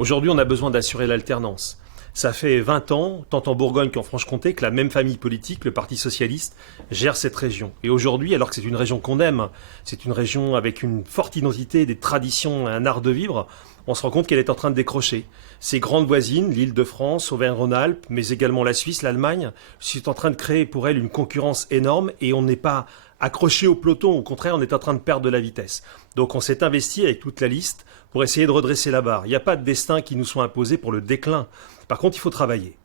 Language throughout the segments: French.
Aujourd'hui, on a besoin d'assurer l'alternance. Ça fait 20 ans, tant en Bourgogne qu'en Franche-Comté, que la même famille politique, le Parti socialiste, gère cette région. Et aujourd'hui, alors que c'est une région qu'on aime, c'est une région avec une forte identité, des traditions, un art de vivre, on se rend compte qu'elle est en train de décrocher. Ses grandes voisines, l'Île-de-France, Auvergne-Rhône-Alpes, mais également la Suisse, l'Allemagne, sont en train de créer pour elle une concurrence énorme et on n'est pas accroché au peloton, au contraire, on est en train de perdre de la vitesse. Donc on s'est investi avec toute la liste pour essayer de redresser la barre. Il n'y a pas de destin qui nous soit imposé pour le déclin. Par contre, il faut travailler.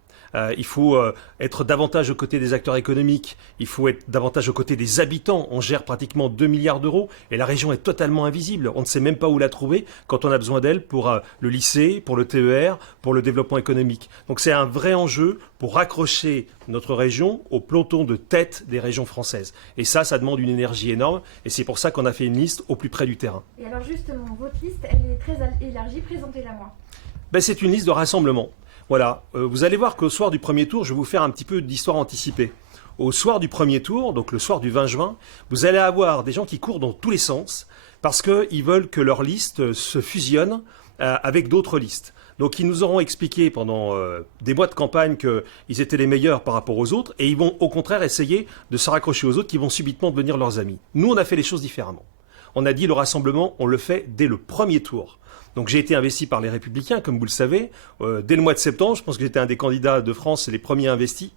Il faut être davantage aux côtés des acteurs économiques, il faut être davantage aux côtés des habitants. On gère pratiquement 2 milliards d'euros et la région est totalement invisible. On ne sait même pas où la trouver quand on a besoin d'elle pour le lycée, pour le TER, pour le développement économique. Donc c'est un vrai enjeu pour raccrocher notre région au peloton de tête des régions françaises. Et ça demande une énergie énorme et c'est pour ça qu'on a fait une liste au plus près du terrain. Et alors justement, votre liste, elle est très élargie, présentez-la moi. C'est une liste de rassemblement. Voilà, vous allez voir qu'au soir du premier tour, je vais vous faire un petit peu d'histoire anticipée. Au soir du premier tour, donc le soir du 20 juin, vous allez avoir des gens qui courent dans tous les sens parce qu'ils veulent que leur liste se fusionne avec d'autres listes. Donc ils nous auront expliqué pendant des mois de campagne qu'ils étaient les meilleurs par rapport aux autres et ils vont au contraire essayer de se raccrocher aux autres qui vont subitement devenir leurs amis. Nous, on a fait les choses différemment. On a dit le rassemblement, on le fait dès le premier tour. Donc j'ai été investi par les Républicains, comme vous le savez, dès le mois de septembre. Je pense que j'étais un des candidats de France, les premiers investis.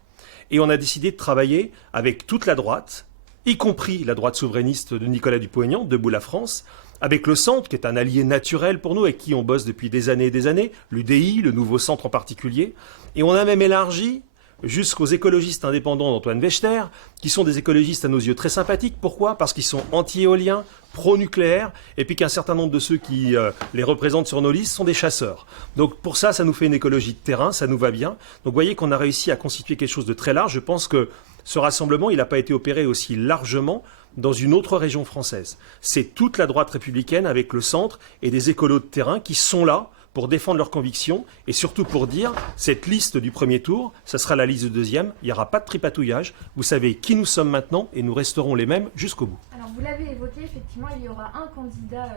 Et on a décidé de travailler avec toute la droite, y compris la droite souverainiste de Nicolas Dupont-Aignan, Debout la France, avec le centre, qui est un allié naturel pour nous, avec qui on bosse depuis des années, l'UDI, le nouveau centre en particulier. Et on a même élargi jusqu'aux écologistes indépendants d'Antoine Wechter, qui sont des écologistes à nos yeux très sympathiques. Pourquoi ? Parce qu'ils sont anti-éoliens, pro-nucléaire, et puis qu'un certain nombre de ceux qui les représentent sur nos listes sont des chasseurs. Donc pour ça, ça nous fait une écologie de terrain, ça nous va bien. Donc vous voyez qu'on a réussi à constituer quelque chose de très large. Je pense que ce rassemblement, il n'a pas été opéré aussi largement dans une autre région française. C'est toute la droite républicaine avec le centre et des écolos de terrain qui sont là pour défendre leurs convictions et surtout pour dire cette liste du premier tour, ça sera la liste du deuxième, il n'y aura pas de tripatouillage, vous savez qui nous sommes maintenant et nous resterons les mêmes jusqu'au bout. Alors vous l'avez évoqué, effectivement, il y aura un candidat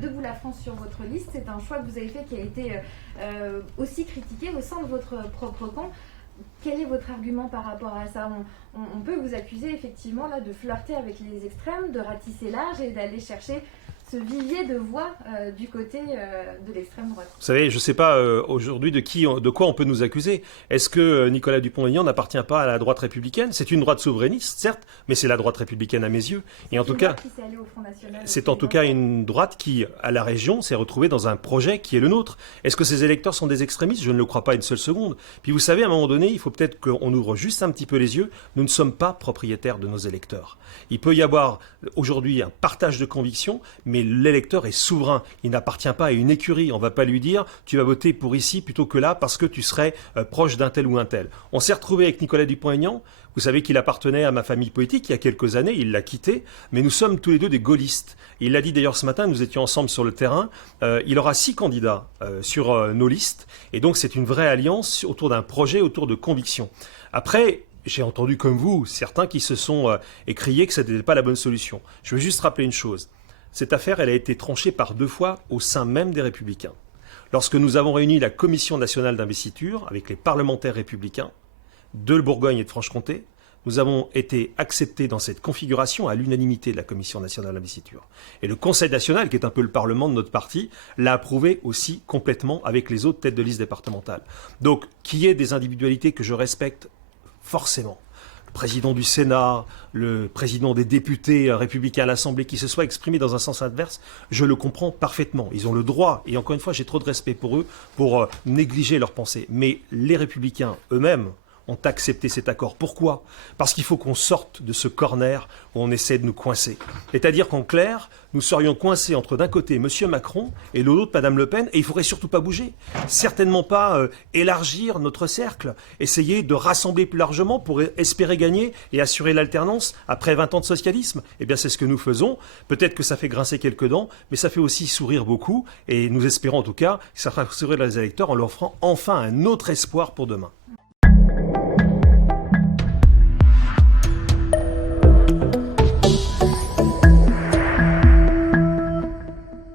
Debout la France sur votre liste, c'est un choix que vous avez fait qui a été aussi critiqué au sein de votre propre camp. Quel est votre argument par rapport à ça ? On peut vous accuser effectivement là de flirter avec les extrêmes, de ratisser large et d'aller chercher ce vivier de voix du côté de l'extrême droite. Vous savez, je ne sais pas aujourd'hui de quoi on peut nous accuser. Est-ce que Nicolas Dupont-Aignan n'appartient pas à la droite républicaine ? C'est une droite souverainiste, certes, mais c'est la droite républicaine à mes yeux. Et en tout cas, c'est en tout cas une droite qui, à la région, s'est retrouvée dans un projet qui est le nôtre. Est-ce que ces électeurs sont des extrémistes ? Je ne le crois pas une seule seconde. Puis vous savez, à un moment donné, il faut peut-être qu'on ouvre juste un petit peu les yeux. Nous ne sommes pas propriétaires de nos électeurs. Il peut y avoir aujourd'hui un partage de convictions, mais l'électeur est souverain. Il n'appartient pas à une écurie. On ne va pas lui dire tu vas voter pour ici plutôt que là parce que tu serais proche d'un tel ou un tel. On s'est retrouvé avec Nicolas Dupont-Aignan. Vous savez qu'il appartenait à ma famille politique il y a quelques années. Il l'a quitté. Mais nous sommes tous les deux des gaullistes. Il l'a dit d'ailleurs ce matin, nous étions ensemble sur le terrain. Il aura 6 candidats sur nos listes. Et donc c'est une vraie alliance autour d'un projet, autour de convictions. Après, j'ai entendu comme vous certains qui se sont écriés que ce n'était pas la bonne solution. Je veux juste rappeler une chose. Cette affaire, elle a été tranchée par 2 fois au sein même des Républicains. Lorsque nous avons réuni la Commission nationale d'investiture avec les parlementaires républicains de Bourgogne et de Franche-Comté, nous avons été acceptés dans cette configuration à l'unanimité de la Commission nationale d'investiture. Et le Conseil national, qui est un peu le parlement de notre parti, l'a approuvé aussi complètement avec les autres têtes de liste départementales. Donc, qu'il y ait des individualités que je respecte forcément, le président du Sénat, le président des députés républicains à l'Assemblée qui se soient exprimés dans un sens adverse, je le comprends parfaitement. Ils ont le droit, et encore une fois, j'ai trop de respect pour eux, pour négliger leurs pensées. Mais les républicains eux-mêmes ont accepté cet accord. Pourquoi ? Parce qu'il faut qu'on sorte de ce corner où on essaie de nous coincer. C'est-à-dire qu'en clair, nous serions coincés entre d'un côté M. Macron et de l'autre Mme Le Pen, et il ne faudrait surtout pas bouger. Certainement pas élargir notre cercle, essayer de rassembler plus largement pour espérer gagner et assurer l'alternance après 20 ans de socialisme. Eh bien, c'est ce que nous faisons. Peut-être que ça fait grincer quelques dents, mais ça fait aussi sourire beaucoup, et nous espérons en tout cas que ça fera sourire les électeurs en leur offrant enfin un autre espoir pour demain.